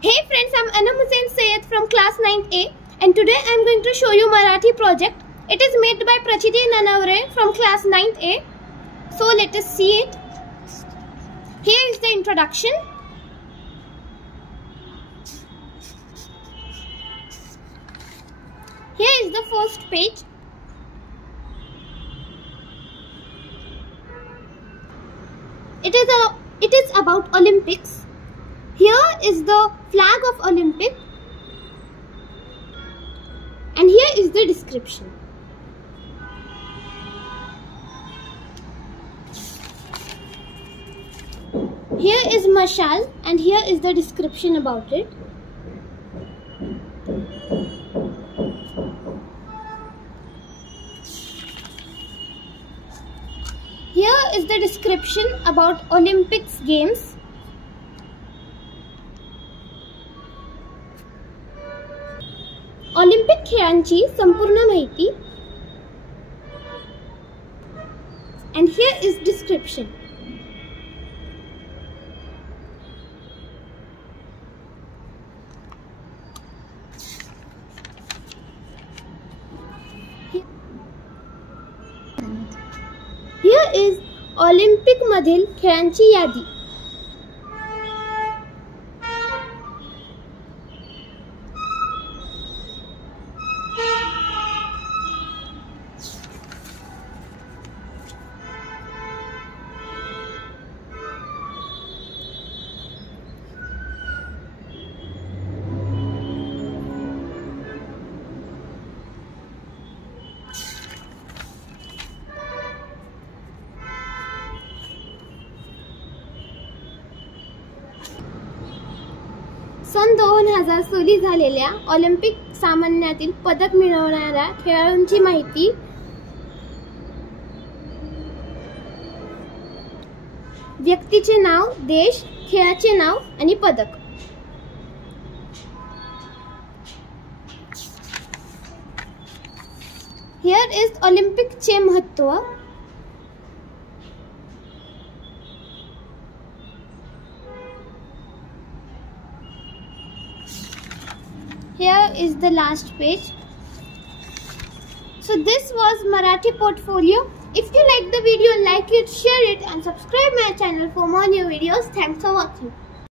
Hey friends, I'm Anam Hussain Sayed from class 9A and today I'm going to show you Marathi project. It is made by Prachiti Nanavare from class 9A. So let us see it. Here is the introduction. Here is the first page. It is about Olympics. Here is the flag of Olympic and here is the description. Here is Mashal and here is the description about it. Here is the description about Olympics Games. Olympic खेळांची संपूर्ण माहिती and here is description. Here is Olympic मधील खेळांची यादी. सन 2000 साली झालेल्या Olympic सामन्यातील पदक मिळवणाऱ्या खेळाडूंची माहिती, व्यक्तीचे नाव, देश, खेळाचे नाव आणि पदक. हियर इज ऑलिम्पिकचे महत्त्व. Here is the last page. So this was Marathi portfolio. If you like the video, like it, share it and subscribe my channel for more new videos. Thanks for watching.